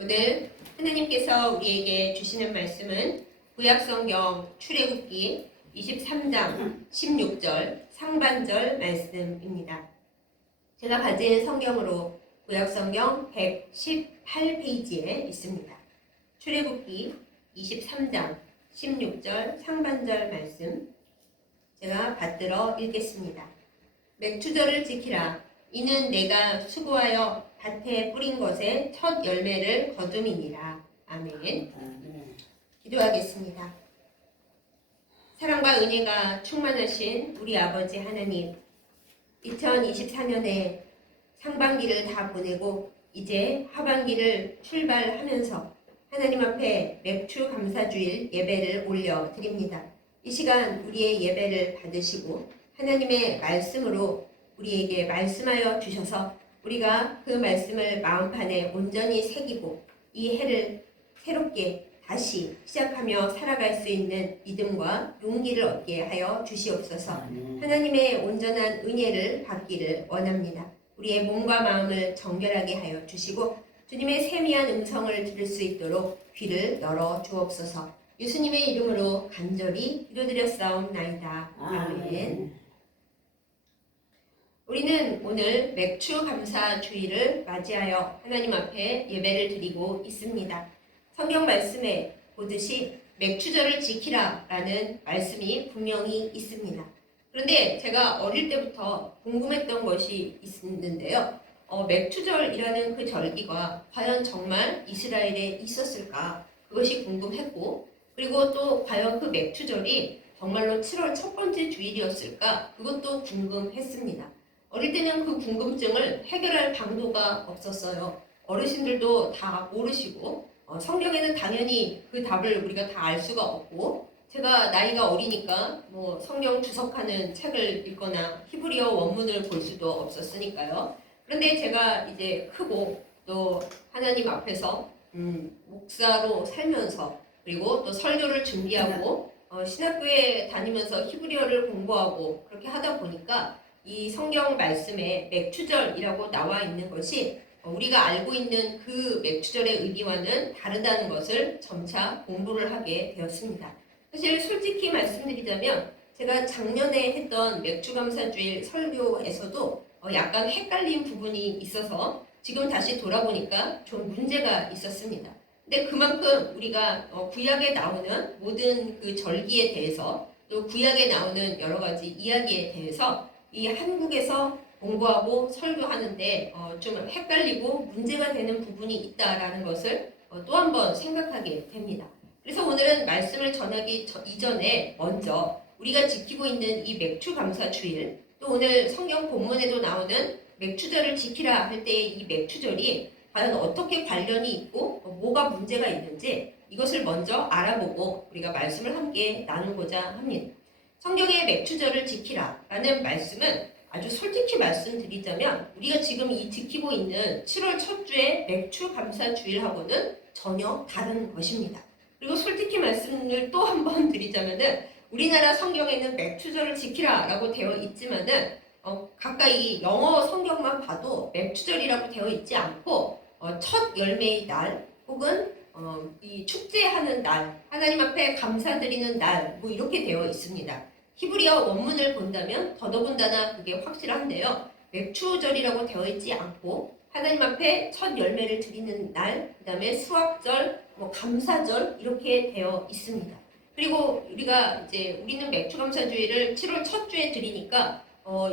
오늘 하나님께서 우리에게 주시는 말씀은 구약성경 출애굽기 23장 16절 상반절 말씀입니다. 제가 가진 성경으로 구약성경 118페이지에 있습니다. 출애굽기 23장 16절 상반절 말씀 제가 받들어 읽겠습니다. 맥추절을 지키라. 이는 내가 수고하여 밭에 뿌린 것의 첫 열매를 거둠이니라. 아멘. 기도하겠습니다. 사랑과 은혜가 충만하신 우리 아버지 하나님, 2024년에 상반기를 다 보내고 이제 하반기를 출발하면서 하나님 앞에 맥추 감사주일 예배를 올려드립니다. 이 시간 우리의 예배를 받으시고 하나님의 말씀으로 우리에게 말씀하여 주셔서 우리가 그 말씀을 마음판에 온전히 새기고 이 해를 새롭게 다시 시작하며 살아갈 수 있는 믿음과 용기를 얻게 하여 주시옵소서. 하나님의 온전한 은혜를 받기를 원합니다. 우리의 몸과 마음을 정결하게 하여 주시고 주님의 세미한 음성을 들을 수 있도록 귀를 열어 주옵소서. 예수님의 이름으로 간절히 기도드렸사옵나이다. 아멘. 우리는 오늘 맥추 감사 주일을 맞이하여 하나님 앞에 예배를 드리고 있습니다. 성경 말씀에 보듯이 맥추절을 지키라 라는 말씀이 분명히 있습니다. 그런데 제가 어릴 때부터 궁금했던 것이 있는데요. 맥추절이라는 그 절기가 과연 정말 이스라엘에 있었을까? 그것이 궁금했고, 그리고 또 과연 그 맥추절이 정말로 7월 첫 번째 주일이었을까? 그것도 궁금했습니다. 어릴 때는 그 궁금증을 해결할 방도가 없었어요. 어르신들도 다 모르시고 성경에는 당연히 그 답을 우리가 다 알 수가 없고, 제가 나이가 어리니까 성경 주석하는 책을 읽거나 히브리어 원문을 볼 수도 없었으니까요. 그런데 제가 이제 크고 또 하나님 앞에서 목사로 살면서 그리고 또 설교를 준비하고 신학교에 다니면서 히브리어를 공부하고 그렇게 하다 보니까 이 성경 말씀에 맥추절이라고 나와 있는 것이 우리가 알고 있는 그 맥추절의 의미와는 다르다는 것을 점차 공부를 하게 되었습니다. 사실 솔직히 말씀드리자면 제가 작년에 했던 맥추감사주일 설교에서도 약간 헷갈린 부분이 있어서 지금 다시 돌아보니까 좀 문제가 있었습니다. 근데 그만큼 우리가 구약에 나오는 모든 그 절기에 대해서 또 구약에 나오는 여러 가지 이야기에 대해서 이 한국에서 공부하고 설교하는데 좀 헷갈리고 문제가 되는 부분이 있다라는 것을 또 한 번 생각하게 됩니다. 그래서 오늘은 말씀을 전하기 이전에 먼저 우리가 지키고 있는 이 맥추 감사 주일, 또 오늘 성경 본문에도 나오는 맥추절을 지키라 할 때의 이 맥추절이 과연 어떻게 관련이 있고 뭐가 문제가 있는지 이것을 먼저 알아보고 우리가 말씀을 함께 나누고자 합니다. 성경의 맥추절을 지키라 라는 말씀은 아주 솔직히 말씀드리자면 우리가 지금 이 지키고 있는 7월 첫 주의 맥추 감사 주일하고는 전혀 다른 것입니다. 그리고 솔직히 말씀을 또 한 번 드리자면은 우리나라 성경에는 맥추절을 지키라 라고 되어 있지만은 가까이 영어 성경만 봐도 맥추절이라고 되어 있지 않고 첫 열매의 날 혹은 이 축제하는 날, 하나님 앞에 감사드리는 날, 이렇게 되어 있습니다. 히브리어 원문을 본다면 더더군다나 그게 확실한데요. 맥추절이라고 되어 있지 않고 하나님 앞에 첫 열매를 드리는 날, 그 다음에 수확절, 감사절 이렇게 되어 있습니다. 그리고 우리는 맥추감사주일을 7월 첫 주에 드리니까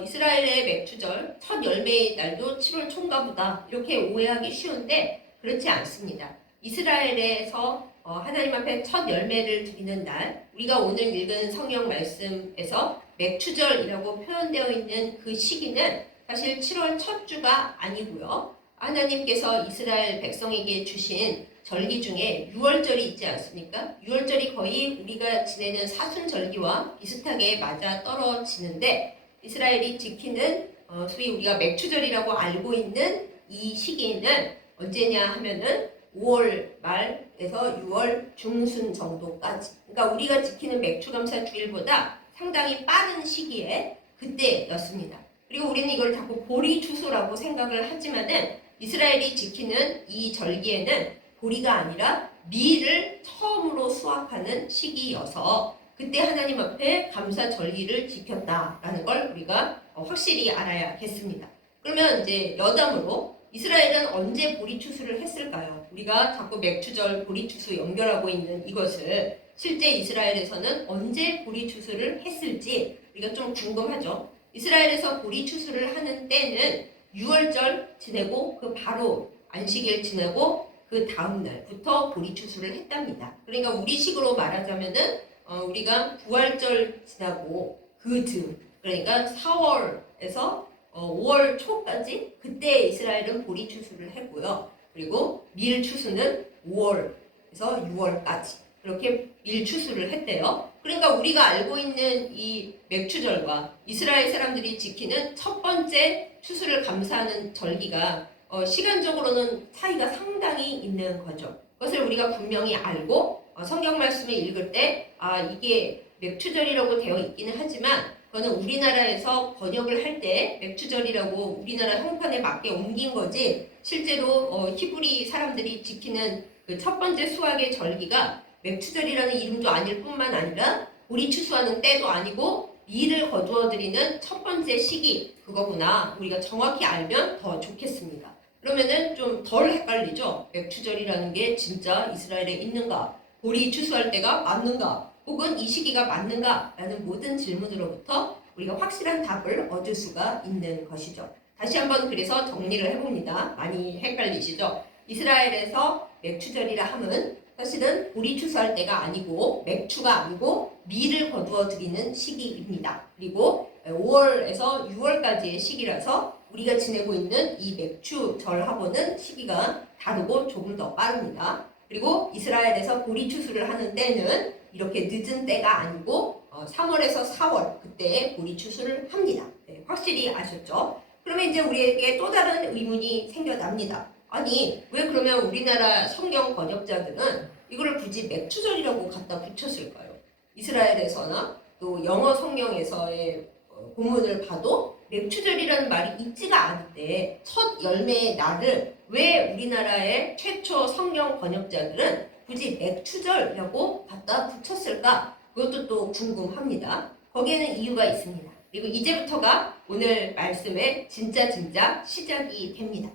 이스라엘의 맥추절 첫 열매의 날도 7월 초인가 보다 이렇게 오해하기 쉬운데 그렇지 않습니다. 이스라엘에서 하나님 앞에 첫 열매를 드리는 날, 우리가 오늘 읽은 성경 말씀에서 맥추절이라고 표현되어 있는 그 시기는 사실 7월 첫 주가 아니고요. 하나님께서 이스라엘 백성에게 주신 절기 중에 유월절이 있지 않습니까? 유월절이 거의 우리가 지내는 사순절기와 비슷하게 맞아 떨어지는데 이스라엘이 지키는 소위 우리가 맥추절이라고 알고 있는 이 시기는 언제냐 하면은 5월 말에서 6월 중순 정도까지. 그러니까 우리가 지키는 맥추감사 주일보다 상당히 빠른 시기에 그때였습니다. 그리고 우리는 이걸 자꾸 보리 추수라고 생각을 하지만은 이스라엘이 지키는 이 절기에는 보리가 아니라 밀을 처음으로 수확하는 시기여서 그때 하나님 앞에 감사 절기를 지켰다라는 걸 우리가 확실히 알아야겠습니다. 그러면 이제 여담으로 이스라엘은 언제 보리 추수를 했을까요? 우리가 자꾸 맥추절 보리 추수 연결하고 있는 이것을 실제 이스라엘에서는 언제 보리 추수를 했을지 우리가 좀 궁금하죠. 이스라엘에서 보리 추수를 하는 때는 6월절 지내고 그 바로 안식일 지내고 그 다음 날부터 보리 추수를 했답니다. 그러니까 우리식으로 말하자면은 우리가 부활절 지나고 그 즈음, 그러니까 4월에서 5월 초까지 그때 이스라엘은 보리 추수를 했고요. 그리고 밀 추수는 5월에서 6월까지 그렇게 밀 추수를 했대요. 그러니까 우리가 알고 있는 이 맥추절과 이스라엘 사람들이 지키는 첫 번째 추수를 감사하는 절기가 시간적으로는 차이가 상당히 있는 거죠. 그것을 우리가 분명히 알고 성경 말씀을 읽을 때 이게 맥추절이라고 되어 있기는 하지만 그거는 우리나라에서 번역을 할 때 맥추절이라고 우리나라 형편에 맞게 옮긴 거지 실제로 히브리 사람들이 지키는 그 첫 번째 수확의 절기가 맥추절이라는 이름도 아닐 뿐만 아니라 보리 추수하는 때도 아니고 밀을 거두어 드리는 첫 번째 시기 그거구나. 우리가 정확히 알면 더 좋겠습니다. 그러면은 좀 덜 헷갈리죠. 맥추절이라는 게 진짜 이스라엘에 있는가? 보리 추수할 때가 맞는가? 혹은 이 시기가 맞는가? 라는 모든 질문으로부터 우리가 확실한 답을 얻을 수가 있는 것이죠. 다시 한번 그래서 정리를 해봅니다. 많이 헷갈리시죠? 이스라엘에서 맥추절이라 함은 사실은 보리 추수할 때가 아니고 맥추가 아니고 밀을 거두어 드리는 시기입니다. 그리고 5월에서 6월까지의 시기라서 우리가 지내고 있는 이 맥추절하고는 시기가 다르고 조금 더 빠릅니다. 그리고 이스라엘에서 보리 추수를 하는 때는 이렇게 늦은 때가 아니고 3월에서 4월 그때 보리 추수를 합니다. 네, 확실히 아셨죠? 그러면 이제 우리에게 또 다른 의문이 생겨납니다. 아니 왜 그러면 우리나라 성경 번역자들은 이거를 굳이 맥추절이라고 갖다 붙였을까요? 이스라엘에서나 또 영어 성경에서의 본문을 봐도 맥추절이라는 말이 있지가 않은데 첫 열매의 날을 왜 우리나라의 최초 성경 번역자들은 굳이 맥추절이라고 갖다 붙였을까? 그것도 또 궁금합니다. 거기에는 이유가 있습니다. 그리고 이제부터가 오늘 말씀의 진짜 시작이 됩니다.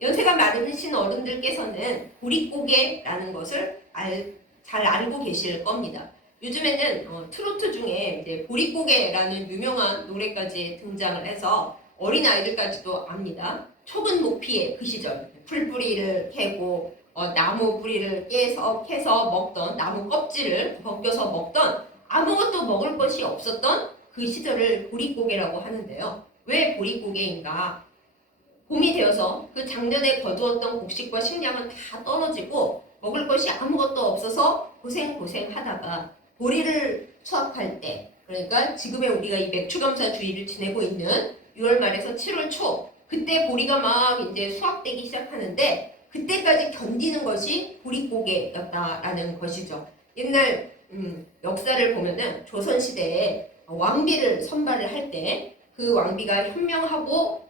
연세가 많으신 어른들께서는 보릿고개라는 것을 잘 알고 계실 겁니다. 요즘에는 트로트 중에 이제 보릿고개라는 유명한 노래까지 등장을 해서 어린 아이들까지도 압니다. 촉은 모피의 그 시절 풀뿌리를 캐고 나무 뿌리를 캐서 먹던 나무 껍질을 벗겨서 먹던 아무것도 먹을 것이 없었던 그 시절을 보릿고개라고 하는데요. 왜 보릿고개인가? 봄이 되어서 그 작년에 거두었던 곡식과 식량은 다 떨어지고 먹을 것이 아무것도 없어서 고생하다가 보리를 수확할 때, 그러니까 지금의 우리가 이 맥추감사주의를 지내고 있는 6월 말에서 7월 초 그때 보리가 막 이제 수확되기 시작하는데 그때까지 견디는 것이 보릿고개였다라는 것이죠. 옛날 역사를 보면은 조선시대에 왕비를 선발을 할 때 그 왕비가 현명하고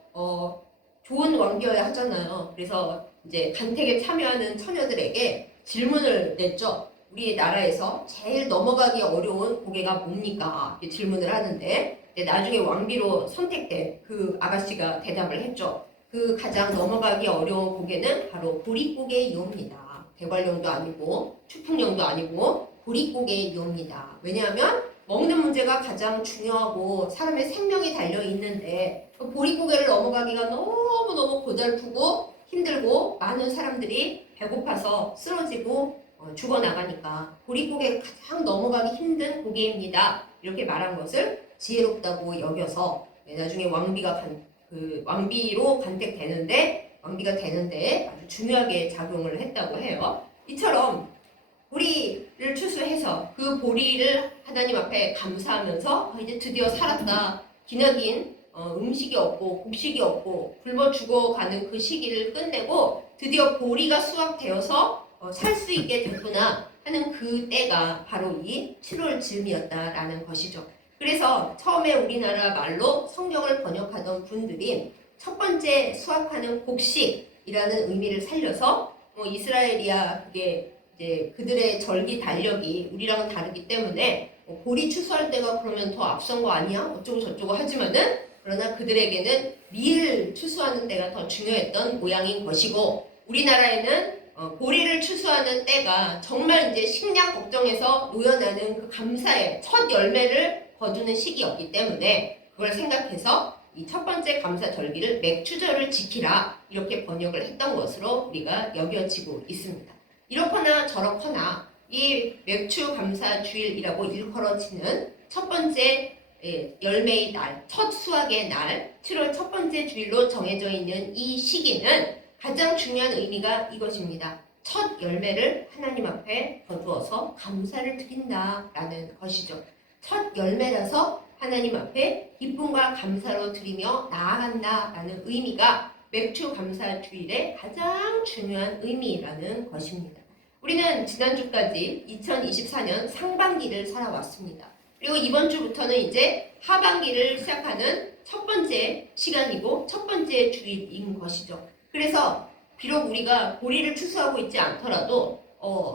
좋은 왕비여야 하잖아요. 그래서 이제 간택에 참여하는 처녀들에게 질문을 냈죠. 우리나라에서 제일 넘어가기 어려운 고개가 뭡니까? 이렇게 질문을 하는데 나중에 왕비로 선택된 그 아가씨가 대답을 했죠. 그 가장 넘어가기 어려운 고개는 바로 보릿고개이옵니다. 대관령도 아니고 추풍령도 아니고 보릿고개이옵니다. 왜냐하면 먹는 문제가 가장 중요하고 사람의 생명이 달려있는데 보릿고개를 넘어가기가 너무너무 고달프고 힘들고 많은 사람들이 배고파서 쓰러지고 죽어나가니까 보릿고개가 가장 넘어가기 힘든 고개입니다. 이렇게 말한 것을 지혜롭다고 여겨서 나중에 왕비로 왕비가 되는데 아주 중요하게 작용을 했다고 해요. 이처럼 보리를 추수해서 그 보리를 하나님 앞에 감사하면서 이제 드디어 살았다. 기나긴 음식이 없고 곡식이 없고 굶어 죽어가는 그 시기를 끝내고 드디어 보리가 수확되어서 살 수 있게 됐구나 하는 그 때가 바로 이 7월 즈음이었다라는 것이죠. 그래서 처음에 우리나라 말로 성경을 번역하던 분들이 첫 번째 수확하는 곡식이라는 의미를 살려서 이스라엘이야 그게 이제 그들의 절기 달력이 우리랑은 다르기 때문에 보리 추수할 때가 그러면 더 앞선 거 아니야? 어쩌고 저쩌고 하지만은 그러나 그들에게는 밀 추수하는 때가 더 중요했던 모양인 것이고 우리나라에는 보리를 추수하는 때가 정말 이제 식량 걱정에서 놓여나는 그 감사의 첫 열매를 거두는 시기였기 때문에 그걸 생각해서 이 첫 번째 감사 절기를 맥추절을 지키라 이렇게 번역을 했던 것으로 우리가 여겨지고 있습니다. 이렇거나 저렇거나 이 맥추 감사 주일이라고 일컬어지는 첫 번째 열매의 날, 첫 수확의 날, 7월 첫 번째 주일로 정해져 있는 이 시기는 가장 중요한 의미가 이것입니다. 첫 열매를 하나님 앞에 거두어서 감사를 드린다라는 것이죠. 첫 열매라서 하나님 앞에 기쁨과 감사로 드리며 나아간다라는 의미가 맥추 감사 주일의 가장 중요한 의미라는 것입니다. 우리는 지난주까지 2024년 상반기를 살아왔습니다. 그리고 이번 주부터는 이제 하반기를 시작하는 첫 번째 시간이고 첫 번째 주일인 것이죠. 그래서 비록 우리가 보리를 추수하고 있지 않더라도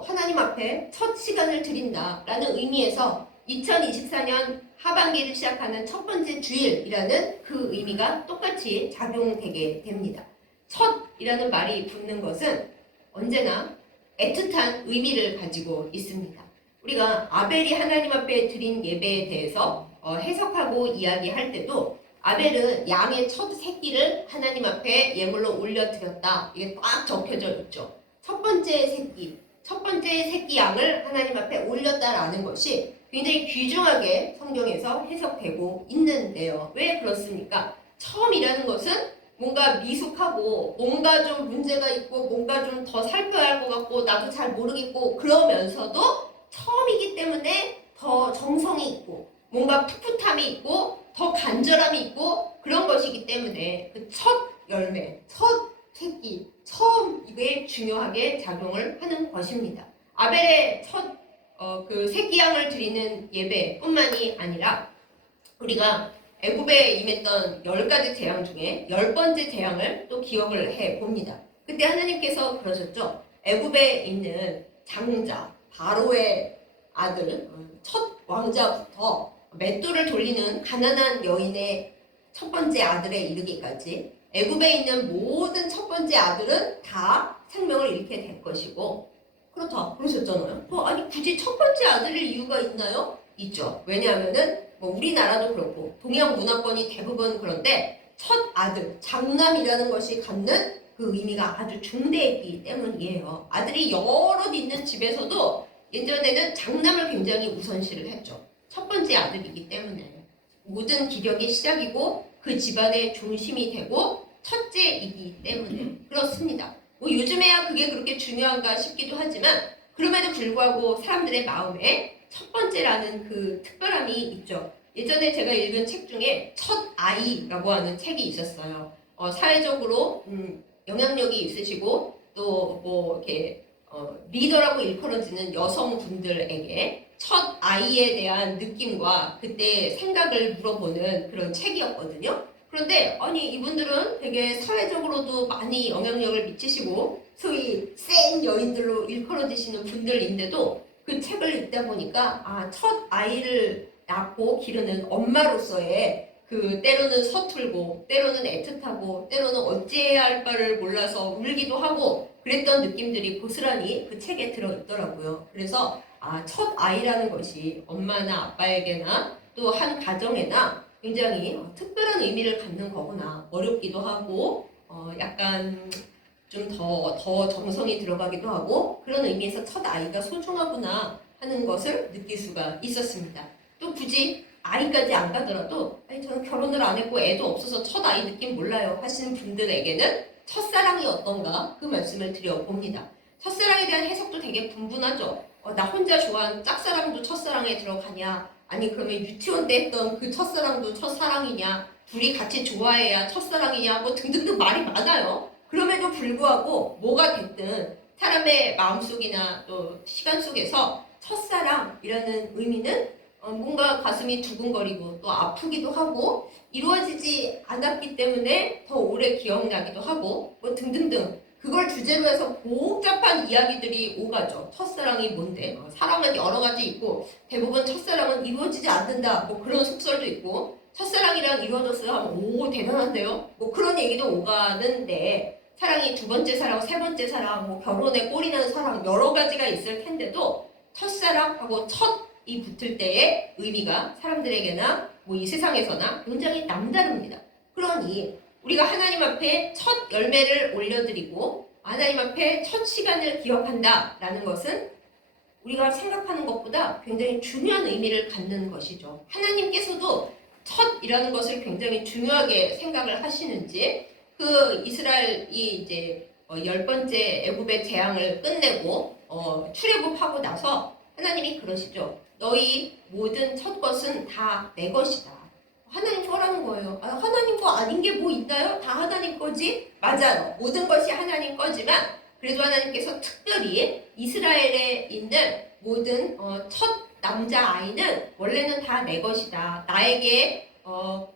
하나님 앞에 첫 시간을 드린다라는 의미에서 2024년 하반기를 시작하는 첫 번째 주일이라는 그 의미가 똑같이 작용되게 됩니다. 첫이라는 말이 붙는 것은 언제나 애틋한 의미를 가지고 있습니다. 우리가 아벨이 하나님 앞에 드린 예배에 대해서 해석하고 이야기할 때도 아벨은 양의 첫 새끼를 하나님 앞에 예물로 올려드렸다. 이게 꽉 적혀져 있죠. 첫 번째 새끼 양을 하나님 앞에 올렸다라는 것이 굉장히 귀중하게 성경에서 해석되고 있는데요. 왜 그렇습니까? 처음이라는 것은 뭔가 미숙하고 뭔가 좀 문제가 있고 뭔가 좀 더 살펴야 할 것 같고 나도 잘 모르겠고 그러면서도 처음이기 때문에 더 정성이 있고 뭔가 풋풋함이 있고 더 간절함이 있고 그런 것이기 때문에 그 첫 열매, 첫 새끼, 처음 이게 중요하게 작용을 하는 것입니다. 아벨의 첫 그 새끼 양을 드리는 예배뿐만이 아니라 우리가 애굽에 임했던 10가지 재앙 중에 10번째 재앙을 또 기억을 해봅니다. 그때 하나님께서 그러셨죠. 애굽에 있는 장자, 바로의 아들, 첫 왕자부터 맷돌을 돌리는 가난한 여인의 첫 번째 아들에 이르기까지 애굽에 있는 모든 첫 번째 아들은 다 생명을 잃게 될 것이고 그렇다 그러셨잖아요. 아니 굳이 첫 번째 아들일 이유가 있나요? 있죠. 왜냐하면은 우리나라도 그렇고 동양 문화권이 대부분 그런데 첫 아들, 장남이라는 것이 갖는 그 의미가 아주 중대했기 때문이에요. 아들이 여럿 있는 집에서도 예전에는 장남을 굉장히 우선시를 했죠. 첫 번째 아들이기 때문에 모든 기력의 시작이고 그 집안의 중심이 되고 첫째이기 때문에 그렇습니다. 요즘에야 그게 그렇게 중요한가 싶기도 하지만 그럼에도 불구하고 사람들의 마음에 첫 번째라는 그 특별함이 있죠. 예전에 제가 읽은 책 중에 첫 아이라고 하는 책이 있었어요. 사회적으로 영향력이 있으시고 또 이렇게 리더라고 일컬어지는 여성분들에게 첫 아이에 대한 느낌과 그때 생각을 물어보는 그런 책이었거든요. 그런데 아니 이분들은 되게 사회적으로도 많이 영향력을 미치시고 소위 센 여인들로 일컬어지시는 분들인데도 그 책을 읽다 보니까 첫 아이를 낳고 기르는 엄마로서의 그 때로는 서툴고 때로는 애틋하고 때로는 어찌해야 할 바를 몰라서 울기도 하고 그랬던 느낌들이 고스란히 그 책에 들어있더라고요. 그래서 첫 아이라는 것이 엄마나 아빠에게나 또 한 가정에나 굉장히 특별한 의미를 갖는 거구나. 어렵기도 하고 약간 좀 더 정성이 들어가기도 하고 그런 의미에서 첫 아이가 소중하구나 하는 것을 느낄 수가 있었습니다. 또 굳이 아이까지 안 가더라도 저는 결혼을 안 했고 애도 없어서 첫 아이 느낌 몰라요 하시는 분들에게는 첫사랑이 어떤가 그 말씀을 드려봅니다. 첫사랑에 대한 해석도 되게 분분하죠. 나 혼자 좋아하는 짝사랑도 첫사랑에 들어가냐 아니 그러면 유치원 때 했던 그 첫사랑도 첫사랑이냐 둘이 같이 좋아해야 첫사랑이냐 등등등 말이 많아요. 그럼에도 불구하고 뭐가 됐든 사람의 마음속이나 또 시간 속에서 첫사랑이라는 의미는 뭔가 가슴이 두근거리고 또 아프기도 하고 이루어지지 않았기 때문에 더 오래 기억나기도 하고 등등등 그걸 주제로 해서 복잡한 이야기들이 오가죠. 첫사랑이 뭔데? 사랑은 여러 가지 있고 대부분 첫사랑은 이루어지지 않는다. 뭐 그런 속설도 있고 첫사랑이랑 이루어졌어요 하면 오 대단한데요? 뭐 그런 얘기도 오가는데 사랑이 두 번째 사랑, 세 번째 사랑, 뭐 결혼에 꼴이 나는 사랑 여러 가지가 있을 텐데도 첫사랑하고 첫이 붙을 때의 의미가 사람들에게나 뭐 이 세상에서나 굉장히 남다릅니다. 그러니 우리가 하나님 앞에 첫 열매를 올려드리고 하나님 앞에 첫 시간을 기억한다라는 것은 우리가 생각하는 것보다 굉장히 중요한 의미를 갖는 것이죠. 하나님께서도 첫이라는 것을 굉장히 중요하게 생각을 하시는지 그 이스라엘이 이제 10번째 애굽의 재앙을 끝내고 출애굽하고 나서 하나님이 그러시죠. 너희 모든 첫 것은 다 내 것이다. 하나님 거라는 거예요. 하나님 거 아닌 게 뭐 있나요? 다 하나님 거지? 맞아요. 모든 것이 하나님 거지만 그래도 하나님께서 특별히 이스라엘에 있는 모든 첫 남자아이는 원래는 다 내 것이다. 나에게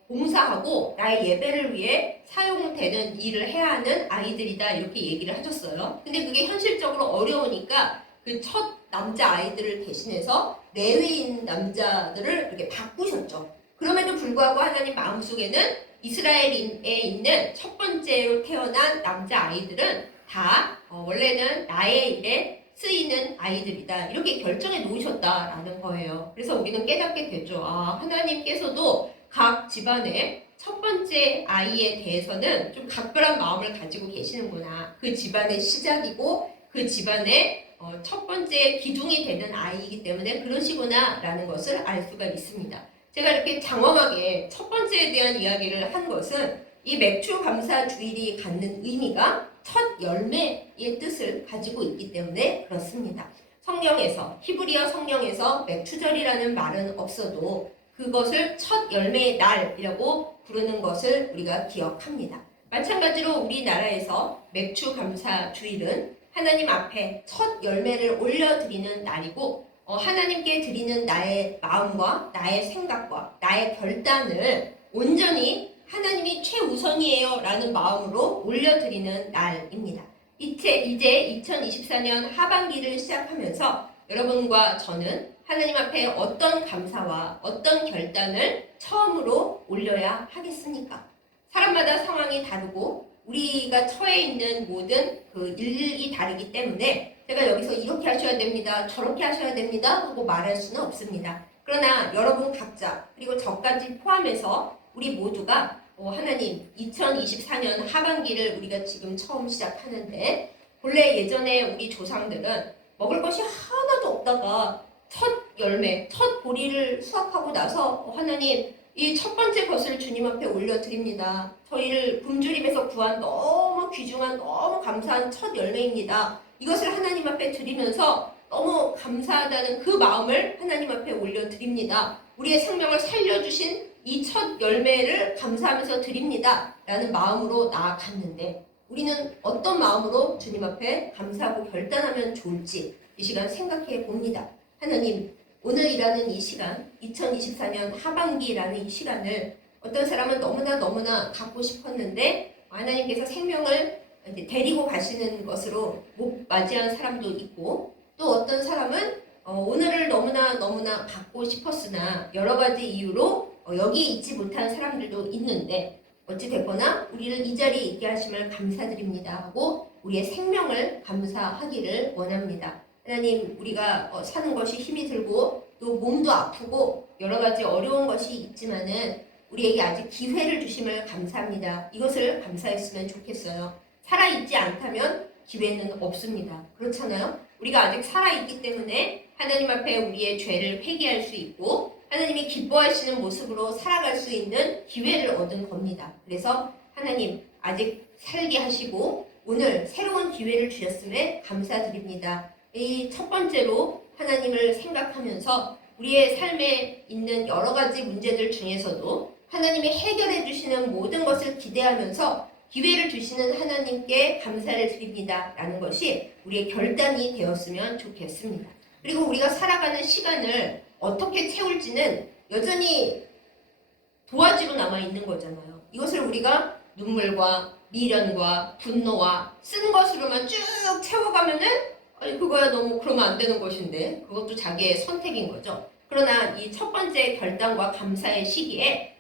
봉사하고 나의 예배를 위해 사용되는 일을 해야 하는 아이들이다. 이렇게 얘기를 하셨어요. 근데 그게 현실적으로 어려우니까 그 첫 남자아이들을 대신해서 레위인 남자들을 이렇게 바꾸셨죠. 그럼에도 불구하고 하나님 마음속에는 이스라엘에 있는 첫 번째로 태어난 남자아이들은 다 원래는 나의 일에 쓰이는 아이들이다. 이렇게 결정해 놓으셨다라는 거예요. 그래서 우리는 깨닫게 되죠. 하나님께서도 각 집안의 첫 번째 아이에 대해서는 좀 각별한 마음을 가지고 계시는구나. 그 집안의 시작이고 그 집안의 첫 번째 기둥이 되는 아이이기 때문에 그러시구나 라는 것을 알 수가 있습니다. 제가 이렇게 장엄하게 첫 번째에 대한 이야기를 한 것은 이 맥주 감사 주일이 갖는 의미가 첫 열매의 뜻을 가지고 있기 때문에 그렇습니다. 성경에서 히브리어 성경에서 맥추절이라는 말은 없어도 그것을 첫 열매의 날이라고 부르는 것을 우리가 기억합니다. 마찬가지로 우리나라에서 맥주 감사 주일은 하나님 앞에 첫 열매를 올려드리는 날이고 하나님께 드리는 나의 마음과 나의 생각과 나의 결단을 온전히 하나님이 최우선이에요 라는 마음으로 올려드리는 날입니다. 이제 2024년 하반기를 시작하면서 여러분과 저는 하나님 앞에 어떤 감사와 어떤 결단을 처음으로 올려야 하겠습니까? 사람마다 상황이 다르고 우리가 처해 있는 모든 그 일이 다르기 때문에 제가 여기서 이렇게 하셔야 됩니다. 저렇게 하셔야 됩니다. 하고 말할 수는 없습니다. 그러나 여러분 각자 그리고 저까지 포함해서 우리 모두가 하나님 2024년 하반기를 우리가 지금 처음 시작하는데 본래 예전에 우리 조상들은 먹을 것이 하나도 없다가 첫 열매, 첫 보리를 수확하고 나서 하나님 이 첫 번째 것을 주님 앞에 올려드립니다. 저희를 굶주림에서 구한 너무 귀중한 너무 감사한 첫 열매입니다. 이것을 하나님 앞에 드리면서 너무 감사하다는 그 마음을 하나님 앞에 올려드립니다. 우리의 생명을 살려주신 이 첫 열매를 감사하면서 드립니다. 라는 마음으로 나아갔는데 우리는 어떤 마음으로 주님 앞에 감사하고 결단하면 좋을지 이 시간 생각해 봅니다. 하나님, 오늘이라는 이 시간, 2024년 하반기라는 이 시간을 어떤 사람은 너무나 갖고 싶었는데 하나님께서 생명을 데리고 가시는 것으로 못 맞이한 사람도 있고 또 어떤 사람은 오늘을 너무나 갖고 싶었으나 여러 가지 이유로 여기 있지 못한 사람들도 있는데 어찌됐거나 우리를 이 자리에 있게 하심을 감사드립니다 하고 우리의 생명을 감사하기를 원합니다. 하나님, 우리가 사는 것이 힘이 들고 또 몸도 아프고 여러 가지 어려운 것이 있지만은 우리에게 아직 기회를 주심을 감사합니다. 이것을 감사했으면 좋겠어요. 살아있지 않다면 기회는 없습니다. 그렇잖아요? 우리가 아직 살아있기 때문에 하나님 앞에 우리의 죄를 회개할 수 있고 하나님이 기뻐하시는 모습으로 살아갈 수 있는 기회를 얻은 겁니다. 그래서 하나님 아직 살게 하시고 오늘 새로운 기회를 주셨음에 감사드립니다. 이 첫 번째로 하나님을 생각하면서 우리의 삶에 있는 여러 가지 문제들 중에서도 하나님이 해결해 주시는 모든 것을 기대하면서 기회를 주시는 하나님께 감사를 드립니다. 라는 것이 우리의 결단이 되었으면 좋겠습니다. 그리고 우리가 살아가는 시간을 어떻게 채울지는 여전히 도화지로 남아 있는 거잖아요. 이것을 우리가 눈물과 미련과 분노와 쓴 것으로만 쭉 채워가면은 아니 그거야 너무 그러면 안 되는 것인데 그것도 자기의 선택인 거죠. 그러나 이 첫 번째 결단과 감사의 시기에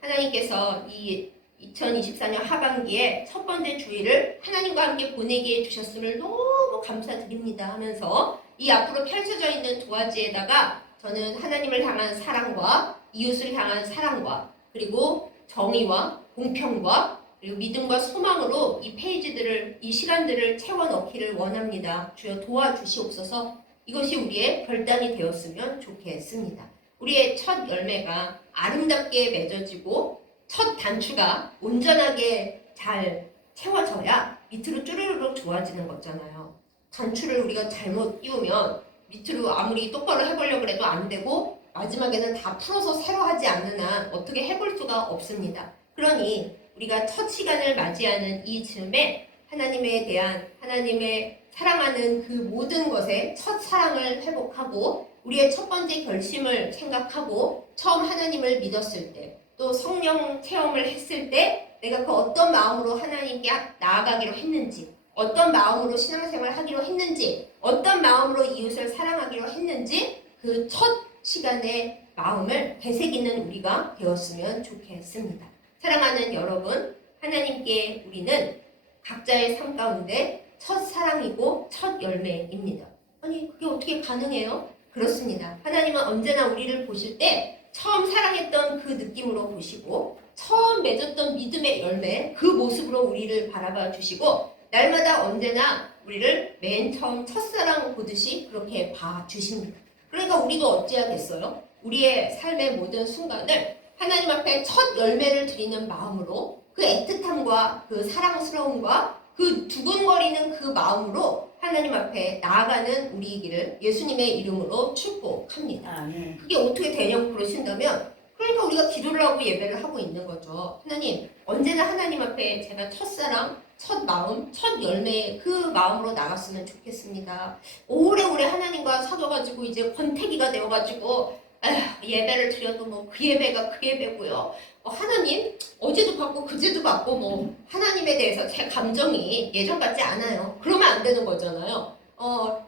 하나님께서 이 2024년 하반기에 첫 번째 주일을 하나님과 함께 보내게 해주셨음을 너무 감사드립니다 하면서 이 앞으로 펼쳐져 있는 도화지에다가 저는 하나님을 향한 사랑과 이웃을 향한 사랑과 그리고 정의와 공평과 그리고 믿음과 소망으로 이 페이지들을 이 시간들을 채워 넣기를 원합니다. 주여 도와주시옵소서. 이것이 우리의 결단이 되었으면 좋겠습니다. 우리의 첫 열매가 아름답게 맺어지고 첫 단추가 온전하게 잘 채워져야 밑으로 쭈르륵 좋아지는 거잖아요. 단추를 우리가 잘못 끼우면 밑으로 아무리 똑바로 해보려고 해도 안 되고 마지막에는 다 풀어서 새로 하지 않는 한 어떻게 해볼 수가 없습니다. 그러니 우리가 첫 시간을 맞이하는 이 즈음에 하나님에 대한 하나님의 사랑하는 그 모든 것에 첫 사랑을 회복하고 우리의 첫 번째 결심을 생각하고 처음 하나님을 믿었을 때 또 성령 체험을 했을 때 내가 그 어떤 마음으로 하나님께 나아가기로 했는지 어떤 마음으로 신앙생활을 하기로 했는지 어떤 마음으로 이웃을 사랑하기로 했는지 그 첫 시간의 마음을 되새기는 우리가 되었으면 좋겠습니다. 사랑하는 여러분, 하나님께 우리는 각자의 삶 가운데 첫 사랑이고 첫 열매입니다. 아니 그게 어떻게 가능해요? 그렇습니다. 하나님은 언제나 우리를 보실 때 처음 사랑했던 그 느낌으로 보시고 처음 맺었던 믿음의 열매 그 모습으로 우리를 바라봐 주시고 날마다 언제나 우리를 맨 처음 첫사랑 보듯이 그렇게 봐주십니다. 그러니까 우리도 어찌하겠어요? 우리의 삶의 모든 순간을 하나님 앞에 첫 열매를 드리는 마음으로 그 애틋함과 그 사랑스러움과 그 두근거리는 그 마음으로 하나님 앞에 나아가는 우리이기를 예수님의 이름으로 축복합니다. 그게 어떻게 되냐고 그러신다면 그러니까 우리가 기도를 하고 예배를 하고 있는 거죠. 하나님, 언제나 하나님 앞에 제가 첫사랑, 첫 마음, 첫 열매 그 마음으로 나갔으면 좋겠습니다. 오래오래 하나님과 사귀어가지고 이제 권태기가 되어가지고 예배를 드려도 뭐 그 예배가 그 예배고요. 하나님 어제도 받고 그제도 받고 뭐 하나님에 대해서 제 감정이 예전 같지 않아요. 그러면 안 되는 거잖아요.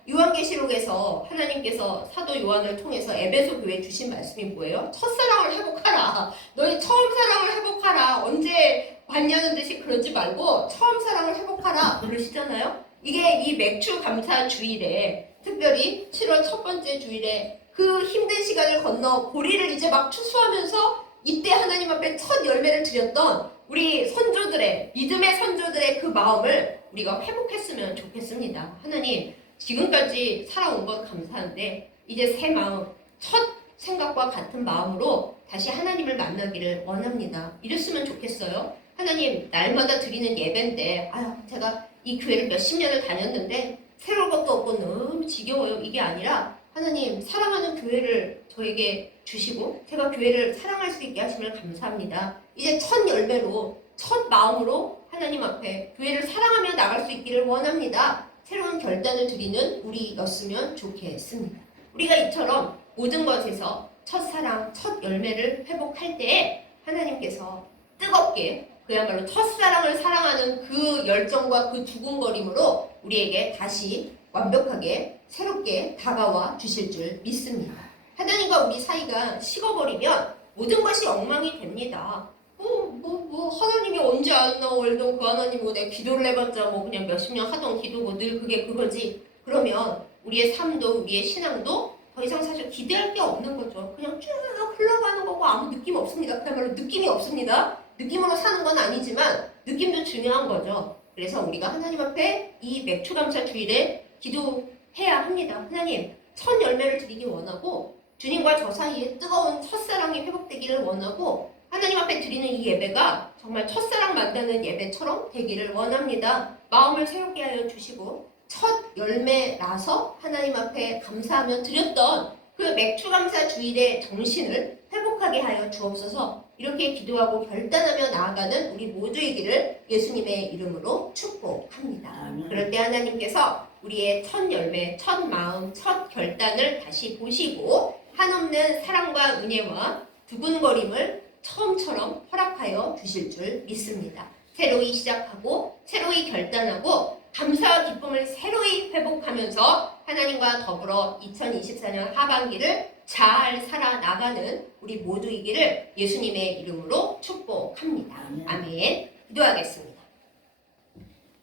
요한계시록에서 하나님께서 사도 요한을 통해서 에베소 교회에 주신 말씀이 뭐예요? 첫사랑을 회복하라. 너희 처음 사랑을 회복하라. 언제 봤냐는 듯이 그러지 말고 처음 사랑을 회복하라 그러시잖아요. 이게 이 맥주 감사 주일에 특별히 7월 첫 번째 주일에 그 힘든 시간을 건너 보리를 이제 막 추수하면서 이때 하나님 앞에 첫 열매를 드렸던 우리 선조들의 믿음의 선조들의 그 마음을 우리가 회복했으면 좋겠습니다. 하나님 지금까지 살아온 것 감사한데 이제 새 마음 첫 생각과 같은 마음으로 다시 하나님을 만나기를 원합니다. 이랬으면 좋겠어요. 하나님 날마다 드리는 예배인데 제가 이 교회를 몇십 년을 다녔는데 새로운 것도 없고 너무 지겨워요. 이게 아니라 하나님 사랑하는 교회를 저에게 주시고 제가 교회를 사랑할 수 있게 하심을 감사합니다. 이제 첫 열매로 첫 마음으로 하나님 앞에 교회를 사랑하며 나갈 수 있기를 원합니다. 새로운 결단을 드리는 우리였으면 좋겠습니다. 우리가 이처럼 모든 것에서 첫사랑, 첫 열매를 회복할 때에 하나님께서 뜨겁게 그야말로 첫사랑을 사랑하는 그 열정과 그 두근거림으로 우리에게 다시 완벽하게 새롭게 다가와 주실 줄 믿습니다. 하나님과 우리 사이가 식어버리면 모든 것이 엉망이 됩니다. 하나님이 언제 안 나올던 그 하나님 내 기도를 해봤자 그냥 몇십 년 하던 기도고 늘 그게 그거지. 그러면 우리의 삶도 우리의 신앙도 더 이상 사실 기대할 게 없는 거죠. 그냥 쭉 흘러가는 거고 아무 느낌 없습니다. 그야말로 느낌이 없습니다. 느낌으로 사는 건 아니지만 느낌도 중요한 거죠. 그래서 우리가 하나님 앞에 이 맥주감사 주일에 기도해야 합니다. 하나님 첫 열매를 드리기 원하고 주님과 저 사이에 뜨거운 첫사랑이 회복되기를 원하고 하나님 앞에 드리는 이 예배가 정말 첫사랑 만나는 예배처럼 되기를 원합니다. 마음을 새롭게 하여 주시고 첫 열매라서 하나님 앞에 감사하며 드렸던 그 맥주감사 주일의 정신을 회복하게 하여 주옵소서. 이렇게 기도하고 결단하며 나아가는 우리 모두이기를 예수님의 이름으로 축복합니다. 그럴 때 하나님께서 우리의 첫 열매, 첫 마음, 첫 결단을 다시 보시고 한없는 사랑과 은혜와 두근거림을 처음처럼 허락하여 주실 줄 믿습니다. 새로이 시작하고 새로이 결단하고 감사와 기쁨을 새로이 회복하면서 하나님과 더불어 2024년 하반기를 잘 살아나가는 우리 모두이기를 예수님의 이름으로 축복합니다. 아멘. 기도하겠습니다.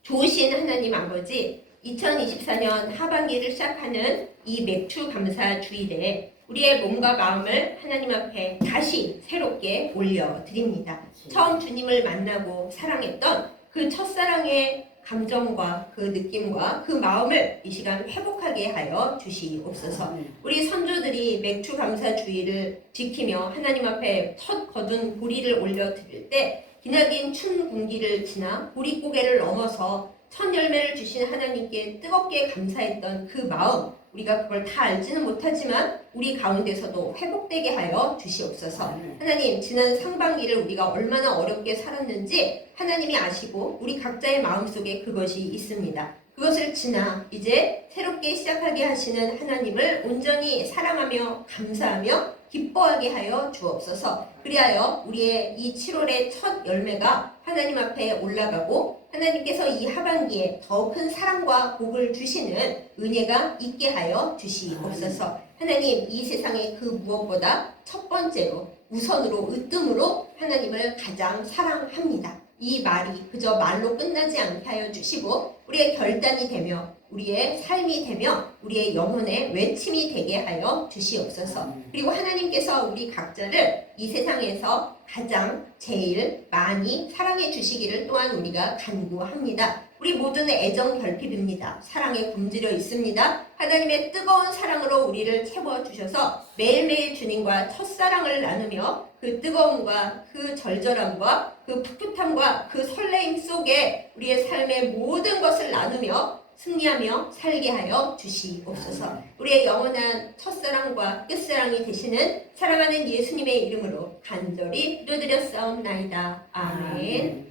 좋으신 하나님 아버지, 2024년 하반기를 시작하는 이 맥주 감사 주일에 우리의 몸과 마음을 하나님 앞에 다시 새롭게 올려드립니다. 처음 주님을 만나고 사랑했던 그 첫사랑의 감정과 그 느낌과 그 마음을 이 시간 회복하게 하여 주시옵소서. 우리 선조들이 맥주 감사 주일을 지키며 하나님 앞에 첫 거둔 보리를 올려드릴 때 기나긴 춘 군기를 지나 보릿고개를 넘어서 첫 열매를 주신 하나님께 뜨겁게 감사했던 그 마음, 우리가 그걸 다 알지는 못하지만 우리 가운데서도 회복되게 하여 주시옵소서. 하나님, 지난 상반기를 우리가 얼마나 어렵게 살았는지 하나님이 아시고 우리 각자의 마음속에 그것이 있습니다. 그것을 지나 이제 새롭게 시작하게 하시는 하나님을 온전히 사랑하며 감사하며 기뻐하게 하여 주옵소서. 그리하여 우리의 이 7월의 첫 열매가 하나님 앞에 올라가고 하나님께서 이 하반기에 더 큰 사랑과 복을 주시는 은혜가 있게 하여 주시옵소서. 하나님, 이 세상의 그 무엇보다 첫 번째로 우선으로 으뜸으로 하나님을 가장 사랑합니다. 이 말이 그저 말로 끝나지 않게 하여 주시고 우리의 결단이 되며 우리의 삶이 되며 우리의 영혼의 외침이 되게 하여 주시옵소서. 그리고 하나님께서 우리 각자를 이 세상에서 가장 제일 많이 사랑해 주시기를 또한 우리가 간구합니다. 우리 모두는 애정 결핍입니다. 사랑에 굶주려 있습니다. 하나님의 뜨거운 사랑으로 우리를 채워주셔서 매일매일 주님과 첫사랑을 나누며 그 뜨거움과 그 절절함과 그 풋풋함과 그 설레임 속에 우리의 삶의 모든 것을 나누며 승리하며 살게 하여 주시옵소서. 우리의 영원한 첫사랑과 끝사랑이 되시는 사랑하는 예수님의 이름으로 간절히 기도드렸사옵나이다. 아멘.